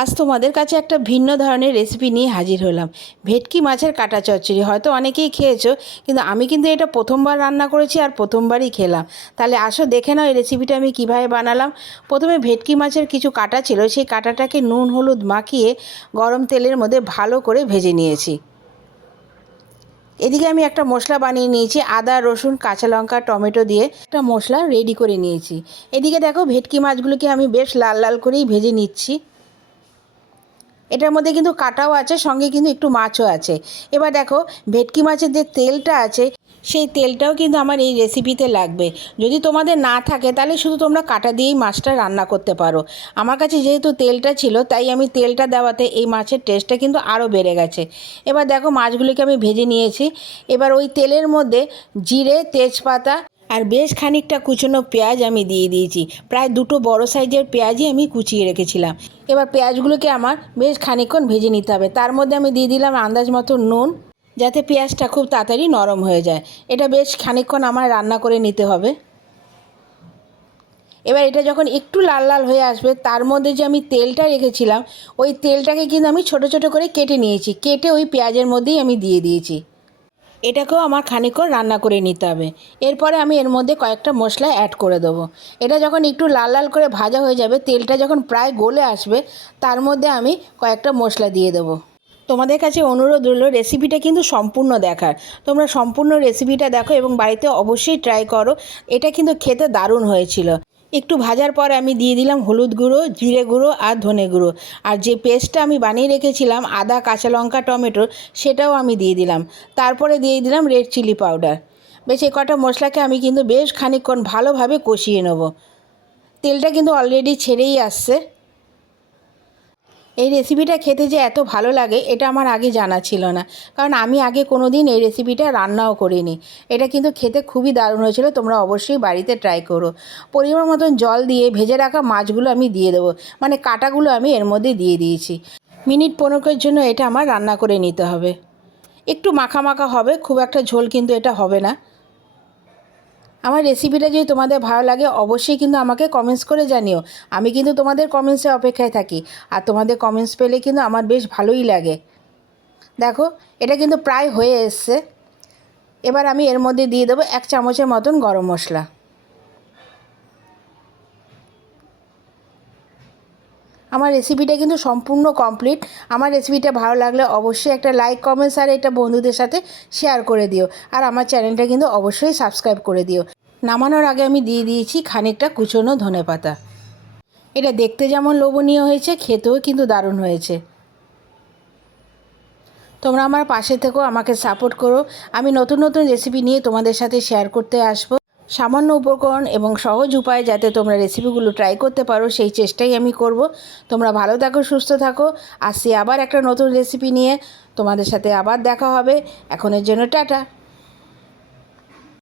আজ তোমাদের কাছে একটা ভিন্ন ধরনের রেসিপি নিয়ে হাজির হলাম। ভেটকি মাছের কাটা চচ্চড়ি হয়তো অনেকেই খেয়েছো, কিন্তু আমি কিন্তু এটা প্রথমবার রান্না করেছি আর প্রথমবারই খেলাম। তাহলে আসো দেখে নাও এই রেসিপিটা আমি কিভাবে বানালাম। প্রথমে ভেটকি মাছের কিছু কাটা ছিল, সেই কাটাটাকে নুন হলুদ মাখিয়ে গরম তেলের মধ্যে ভালো করে ভেজে নিয়েছি। এদিকে আমি একটা মশলা বানিয়ে নিয়েছি, আদা রসুন কাঁচা লঙ্কা টমেটো দিয়ে একটা মশলা রেডি করে নিয়েছি। এদিকে দেখো ভেটকি মাছগুলোকে আমি বেশ লাল লাল করেই ভেজে নিচ্ছি। এটার মধ্যে কিন্তু কাটাও আছে, সঙ্গে কিন্তু একটু মাছও আছে। এবার দেখো ভেটকি মাছের যে তেলটা আছে সেই তেলটাও কিন্তু আমার এই রেসিপিতে লাগবে। যদি তোমাদের না থাকে তাহলে শুধু তোমরা কাটা দিয়েই মাছটা রান্না করতে পারো। আমার কাছে যেহেতু তেলটা ছিল তাই আমি তেলটা দেওয়াতে এই মাছের টেস্টটা কিন্তু আরও বেড়ে গেছে। এবার দেখো মাছগুলিকে আমি ভেজে নিয়েছি। এবার ওই তেলের মধ্যে জিরে তেজপাতা আর বেশ খানিকটা কুচনো পেঁয়াজ আমি দিয়ে দিয়েছি। প্রায় দুটো বড় সাইজের পেঁয়াজই আমি কুচিয়ে রেখেছিলাম। এবার পেঁয়াজগুলোকে আমার বেশ খানিকক্ষণ ভেজে নিতে হবে। তার মধ্যে আমি দিয়ে দিলাম আন্দাজ মতো নুন, যাতে পেঁয়াজটা খুব তাড়াতাড়ি নরম হয়ে যায়। এটা বেশ খানিকক্ষণ আমার রান্না করে নিতে হবে। এবার এটা যখন একটু লাল লাল হয়ে আসবে তার মধ্যে যে আমি তেলটা রেখেছিলাম ওই তেলটাকে কিন্তু আমি ছোট ছোট করে কেটে নিয়েছি, কেটে ওই পেঁয়াজের মধ্যেই আমি দিয়ে দিয়েছি। এটাকেও আমার খানিকক্ষণ রান্না করে নিতে হবে। এরপরে আমি এর মধ্যে কয়েকটা মশলা অ্যাড করে দেবো। এটা যখন একটু লাল লাল করে ভাজা হয়ে যাবে, তেলটা যখন প্রায় গলে আসবে, তার মধ্যে আমি কয়েকটা মশলা দিয়ে দেবো। তোমাদের কাছে অনুরোধ রইল রেসিপিটা কিন্তু সম্পূর্ণ দেখার। তোমরা সম্পূর্ণ রেসিপিটা দেখো এবং বাড়িতে অবশ্যই ট্রাই করো। এটা কিন্তু খেতে দারুণ হয়েছিল। একটু ভাজার পর আমি দিয়ে দিলাম হলুদ গুঁড়ো, জিরে গুঁড়ো আর ধনে গুঁড়ো। আর যে পেস্টটা আমি বানিয়ে রেখেছিলাম আদা কাঁচা লঙ্কা টমেটোর, সেটাও আমি দিয়ে দিলাম। তারপরে দিয়ে দিলাম রেড চিলি পাউডার। বেশ এ কটা মশলাকে আমি কিন্তু বেশ খানিকক্ষণ ভালোভাবে কষিয়ে নেব। তেলটা কিন্তু অলরেডি ছেড়েই আসছে। এই রেসিপিটা খেতে যে এত ভালো লাগে এটা আমার আগে জানা ছিল না, কারণ আমি আগে কোনো দিন এই রেসিপিটা রান্নাও করিনি। এটা কিন্তু খেতে খুবই দারুণ হয়েছিল। তোমরা অবশ্যই বাড়িতে ট্রাই করো। পরিমাণ মতন জল দিয়ে ভেজে রাখা মাছগুলো আমি দিয়ে দেবো, মানে কাটাগুলো আমি এর মধ্যে দিয়ে দিয়েছি। মিনিট 15-এর জন্য এটা আমার রান্না করে নিতে হবে। একটু মাখা মাখা হবে, খুব একটা ঝোল কিন্তু এটা হবে না। আমার রেসিপিটা যদি তোমাদের ভালো লাগে অবশ্যই কিন্তু আমাকে কমেন্টস করে জানিও। আমি কিন্তু তোমাদের কমেন্টসের অপেক্ষায় থাকি, আর তোমাদের কমেন্টস পেলে কিন্তু আমার বেশ ভালোই লাগে। দেখো এটা কিন্তু প্রায় হয়ে এসছে। এবার আমি এর মধ্যে দিয়ে দেবো 1 চামচের মতন গরম মশলা। আমার রেসিপিটা কিন্তু সম্পূর্ণ কমপ্লিট। আমার রেসিপিটা ভালো লাগলে অবশ্যই একটা লাইক কমেন্টস আর এটা বন্ধুদের সাথে শেয়ার করে দিও। আর আমার চ্যানেলটা কিন্তু অবশ্যই সাবস্ক্রাইব করে দিও। নামানোর আগে আমি দিয়ে দিয়েছি খানিকটা কুচনো ধনেপাতা। এটা দেখতে যেমন লোভনীয় হয়েছে, খেতেও কিন্তু দারুণ হয়েছে। তোমরা আমার পাশে থেকো, আমাকে সাপোর্ট করো। আমি নতুন নতুন রেসিপি নিয়ে তোমাদের সাথে শেয়ার করতে আসবো। সামান্য উপকরণ এবং সহজ উপায়ে যাতে তোমরা রেসিপিগুলো ট্রাই করতে পারো সেই চেষ্টাই আমি করব। তোমরা ভালো থাকো, সুস্থ থাকো। আসছি আবার একটা নতুন রেসিপি নিয়ে। তোমাদের সাথে আবার দেখা হবে। এখনের জন্য টাটা।